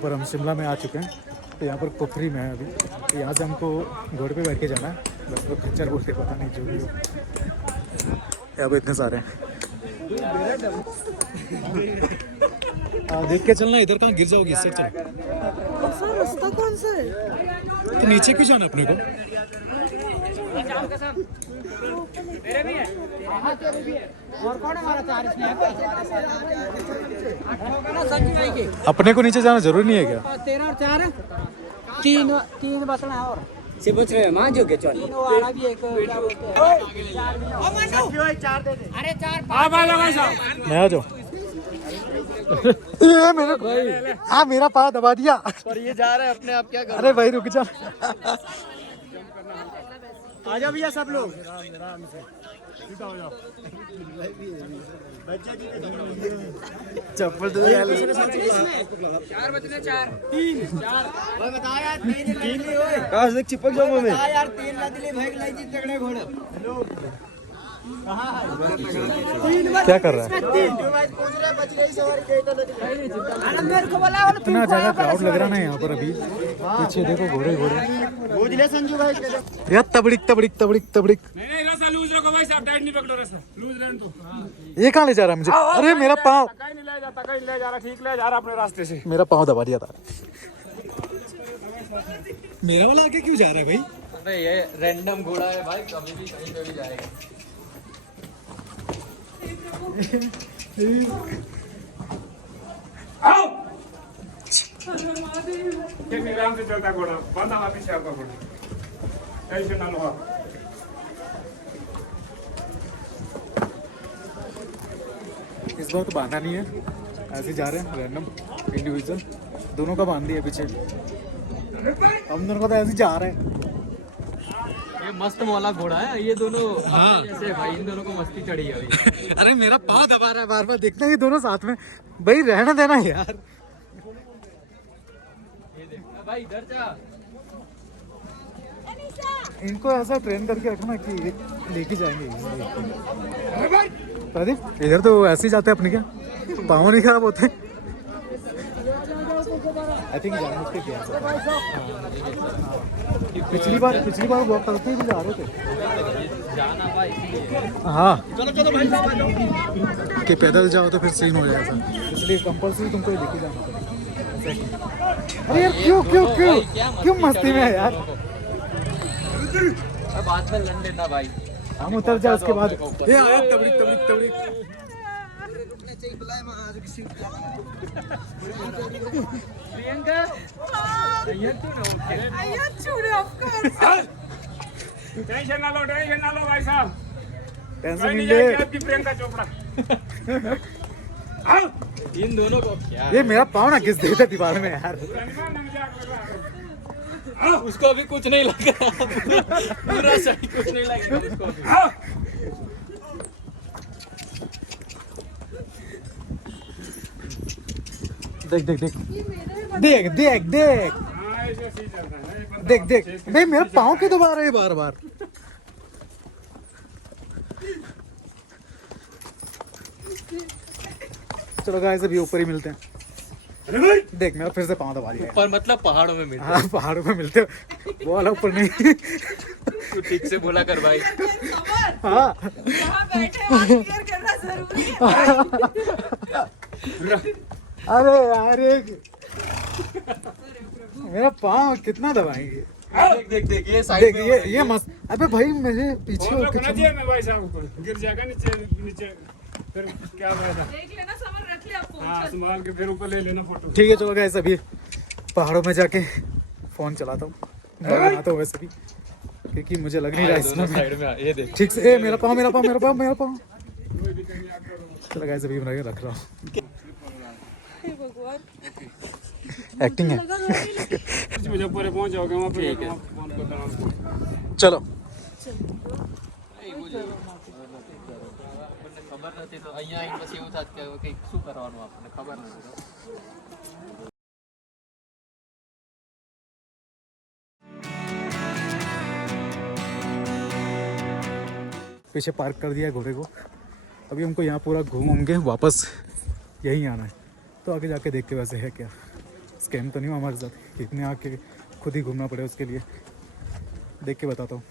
पर हम शिमला में आ चुके हैं। तो यहाँ पर कुफरी में है अभी, तो यहाँ से हमको घोड़े पे बैठ के जाना है। बस तो खच्चर बोलते पता नहीं जो भी हो। यहाँ पर इतने सारे हैं। देख के चलना, इधर कहाँ गिर जाओगी, इससे चल। रास्ता कौन सा है? तो नीचे क्यों जाना अपने को? अपने को नीचे जाना जरूरी नहीं है क्या? 13 और 4 तीन बचना है और से पूछ रहे हैं मां जो के चल वाला भी एक क्या बोलते हैं। अरे 4 5 मैं आ जाओ। ये मेरे भाई, हाँ मेरा पाँव दबा दिया। पर ये जा रहा है अपने आप, क्या कर। अरे भाई रुक जा। आ जाओ भैया सब लोग। चप्पल तो 4 बचने 4 3 4 भाई बता यार 3 कहां से चिपक जाऊं मैं यार 3 ला दिले भाई लाई जी तगड़े घोड़े। हेलो क्या कर रहा है? इतना ज्यादा क्राउड लग रहा ना यहाँ पर अभी। पीछे देखो घोड़े घोड़े। संजू भाई यार तबड़िक तबड़िक तबड़िक तबड़िक। नहीं रसा लूज रखो भाई साहब, टाइट नहीं पकड़ो रसा, लूज रहने दो। ये कहाँ ले जा रहा है मुझे? अरे मेरा पाँव, कहीं नहीं ले जाता, कहीं ले जा रहा, ठीक ले जा रहा अपने रास्ते से। मेरा पाँव दबा दिया था। मेरा वाला आगे क्यों जा रहा है भाई? अबे ये रैंडम घोड़ा है भाई, कभी भी कहीं पे भी जाएगा। आओ आराम से चलता घोड़ा, बंद हवा पीछे आपका घोड़ा, टेंशन ना लो आप। इस बार तो बांधा नहीं है, ऐसे जा रहे हैं रैंडम इंडिविजुअल। दोनों का बांध दिया पीछे, हम दोनों का तो ऐसे जा रहे हैं। ये मस्त मौला घोड़ा है ये दोनों। हाँ जैसे भाई इन दोनों को मस्ती चढ़ी है अभी। अरे मेरा पाँव दबा रहा है बार बार, देखना ये दोनों साथ में। भाई रहना देना यार। ये देखना भाई इधर जा। इनको ऐसा ट्रेन करके रखना कि लेके जाएंगे। प्रदीप इधर तो ऐसे ही जाते हैं अपने, क्या पाँव नहीं खराब होते? आई थिंक जानबूझ के किया। पिछली बार वॉक करते भी जा रहे थे। जाना भाई हाँ चलो भाई कि पैदल जाओ तो फिर सीन हो जाएगा, इसलिए कंपल्सरी तुमको लेके जाना पड़ेगा। अरे यार क्यों क्यों क्यों क्यों मस्ती में है यार? बाद में लड़ लेना भाई। हम उतर जाए उसके बाद। ये आया तबड़िक तबड़िक तबड़िक। प्रियंका टेंशन ना लो भाई साहब, टेंशन कहीं नहीं नहीं ले। जाएगी आपकी प्रियंका चोपड़ा। आओ इन दोनों को क्या ये मेरा पाँव ना घिस देता दीवार में यार। उसको अभी कुछ नहीं लग रहा। पूरा सही कुछ नहीं लगेगा उसको अभी। देख देख देख देख देख देख देख देख भाई मेरा पाँव क्यों दबा रहे बार बार? चलो गाइस अभी ऊपर ही मिलते हैं। देख मेरा फिर से पाँव दबा दिया। ऊपर मतलब पहाड़ों में मिलता। हाँ पहाड़ों पे मिलते हो, वो वाला ऊपर नहीं। तू ठीक से बोला कर भाई। हाँ अरे यार मेरा पाँव कितना दबाएंगे? देख देख देख ये साइड देख ये मस्त। अबे भाई मेरे पीछे होके चल। मैं भाई साहब को गिर जाएगा नीचे नीचे, फिर क्या फायदा? देख लेना, सामान रख ले आप फोन। हाँ संभाल के फिर ऊपर ले लेना फोटो। ठीक है चलो गाइस अभी पहाड़ों में जाके फोन चलाता हूँ, बनाता हूँ वैसे भी, क्योंकि मुझे लग नहीं रहा इसमें साइड में ये देख। ठीक से। मेरा पाँव मेरा पाँव मेरा पाँव मेरा पाँव। चलो गाइस अभी मैं रख रहा हूँ। एक्टिंग है। मुजफ्फर पहुंच जाओगे वहाँ पे फोन कर देना। चलो ખબર નથી તો અહીંયા આવીને પછી એવું થાત કે કંઈક શું કરવાનું આપણને ખબર નથી તો पीछे पार्क कर दिया घोड़े को। अभी हमको यहाँ पूरा घूम के वापस यहीं आना है, तो आगे जाके देख के वैसे है क्या। स्कैम तो नहीं हुआ हमारे साथ, इतने आके खुद ही घूमना पड़े उसके लिए। देख के बताता हूँ।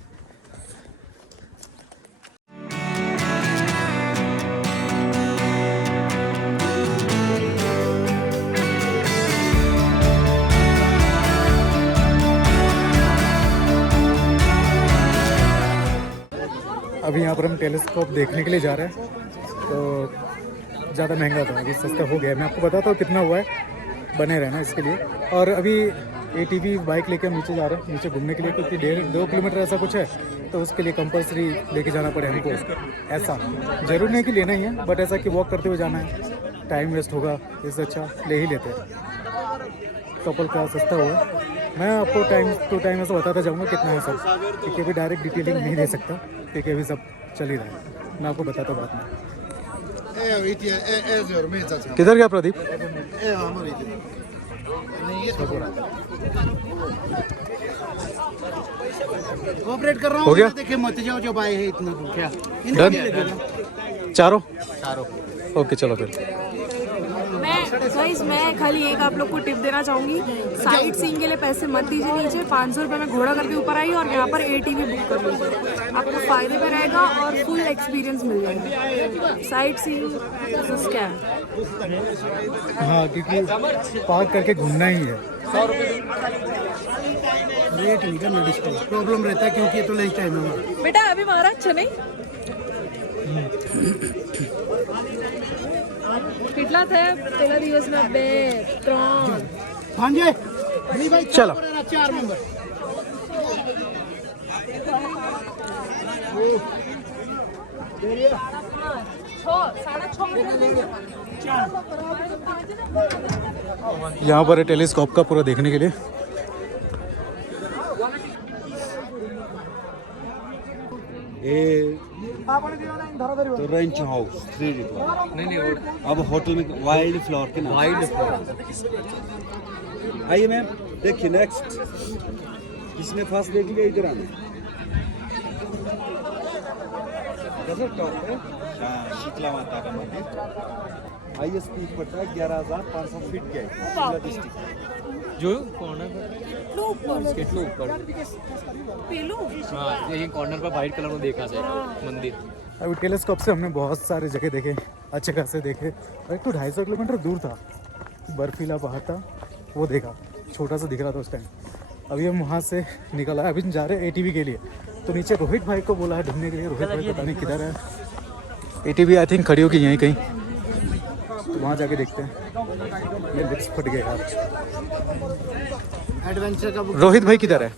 अभी यहाँ पर हम टेलीस्कोप देखने के लिए जा रहे हैं, तो ज़्यादा महंगा था, अभी सस्ता हो गया है। मैं आपको बताता हूँ कितना हुआ है, बने रहना इसके लिए। और अभी ATV बाइक लेके हम नीचे जा रहे हैं, नीचे घूमने के लिए, क्योंकि 1.5-2 किलोमीटर ऐसा कुछ है, तो उसके लिए कंपलसरी लेके जाना पड़े हमको। ऐसा ज़रूर नहीं कि लेना ही है, बट ऐसा कि वॉक करते हुए जाना है, टाइम वेस्ट होगा, इससे अच्छा ले ही लेते हैं। कपल का सस्ता हुआ। मैं आपको टाइम टू टाइम ऐसा बताता जाऊँगा कितना है सब, क्योंकि अभी डायरेक्ट डिटेलिंग नहीं दे सकता, क्योंकि अभी सब चल ही रहा है। मैं आपको बताता हूँ बाद में। किधर गया प्रदीप? कोऑपरेट कर रहा हूँ। हो गया? देखिए मत जाओ, जब आए हैं इतना दूर क्या डन? चारों? ओके चलो फिर। मैं खाली एक आप लोग को टिप देना चाहूँगी, साइट सीइंग के लिए पैसे मत दीजिए नीचे। 500 रुपये में घोड़ा करके ऊपर आइए और यहाँ पर ATV बुक कर लीजिए, आपको फ़ायदे में रहेगा और फुल एक्सपीरियंस मिल जाएगा। Sight seeing scam. हाँ, क्योंकि पार्क करके घूमना ही है। रेट नहीं करना डिस्काउंट प्रॉब्लम रहता है, क्योंकि ये तो लंच टाइम है। बेटा अभी मारा अच्छा नहीं કેટલા થયા પેલા દિવસના 2 3 भांजे नहीं भाई, चलो 4 नंबर। यहाँ पर है टेलीस्कोप का पूरा देखने के लिए। तो रेंच हाउस 3 नहीं अब होटल में वाइल्ड फ्लावर के नाम। आइए मैम, देखिए नेक्स्ट इसमें फास्ट देख लिया, इधर आना टॉप है। शीतला माता का मंदिर, हाईएस्ट पीक पड़ता है 11,500 फीट के शिमला डिस्ट्रिक्ट। जो कॉर्नर पर કેટલું ઉપર પેલું हाँ ये कॉर्नर पर वाइट कलर में देखा जाए मंदिर। अभी टेलीस्कोप से हमने बहुत सारे जगह देखे, अच्छे खासे देखे। और एक तो 250 किलोमीटर दूर था, बर्फीला पहाड़ था, वो देखा, छोटा सा दिख रहा था उस टाइम। अभी हम वहाँ से निकल आए, अभी जा रहे हैं ATV के लिए। तो नीचे रोहित भाई को बोला है ढूंढने के लिए, रोहित भाई पता नहीं किधर है। ATV आई थिंक खड़ी होगी यहीं कहीं, तो वहाँ जाके देखते हैं। मेरे लिप्स फट गए यार। एडवेंचर का रोहित भाई किधर है?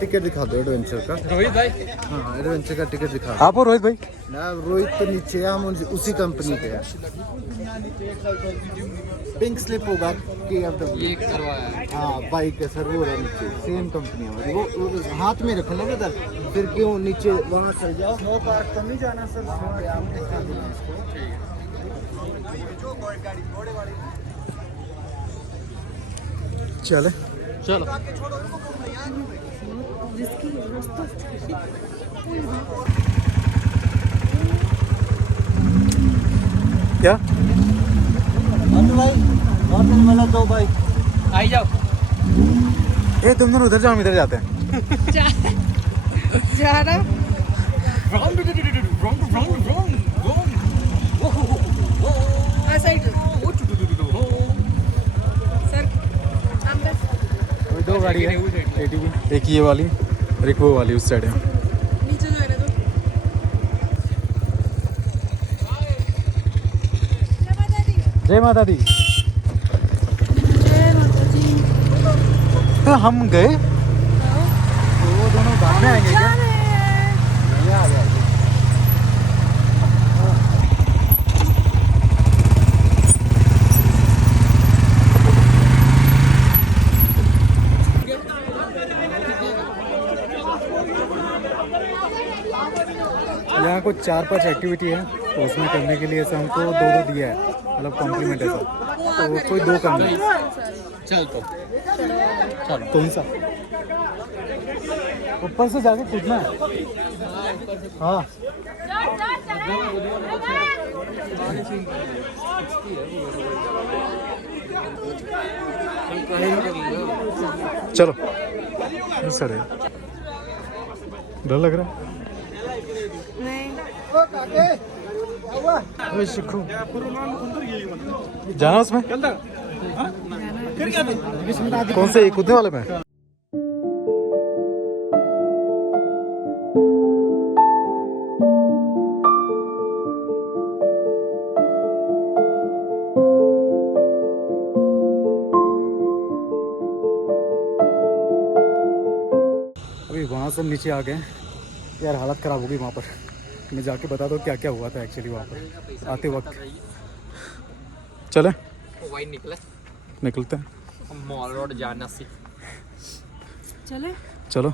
टिकट दिखा दो एडवेंचर का। रोहित भाई हाँ एडवेंचर का टिकट दिखा आप हो रोहित भाई? ना, रोहित तो नीचे है, हम उसी कंपनी के हैं। पिंक स्लिप होगा KFW, ये करवाया है। हाँ बाइक है सर, वो है नीचे, सेम कंपनी है हमारी। वो हाथ में रख लो इधर, फिर क्यों नीचे वहाँ चल जाओ। नो पार्क तो नहीं जाना सर, चले चलो क्या भाई होटल वाला 2 बाइक आई जाओ। ए तुम दोनों उधर जाओ, हम इधर जाते हैं। जा रहा साइड सर अंदर अभी 2 गाड़ी है ATV, एक ये वाली और एक वो वाली उस साइड है। नीचे जो है ना जय माता दी। तो हम गए, तो वो दोनों बाद में आएंगे क्या? यहाँ कुछ 4-5 एक्टिविटी है, तो उसमें करने के लिए ऐसे हमको 2 दिया है, मतलब कॉम्प्लीमेंट ऐसा, तो कोई 2 काम है। चल तो चलो कौन सा? ऊपर से जाके कूदना है। हाँ चलो सर डर लग रहा है नहीं ओए शिखू जाना उसमें कौन से कूदने वाले में अभी वहाँ से नीचे आ गए यार, हालत ख़राब हो गई वहाँ पर। मैं जाके बता दो क्या क्या हुआ था एक्चुअली वहाँ पर आते वक्त। चले वही निकलते हैं मॉल रोड जाना सी चले चलो।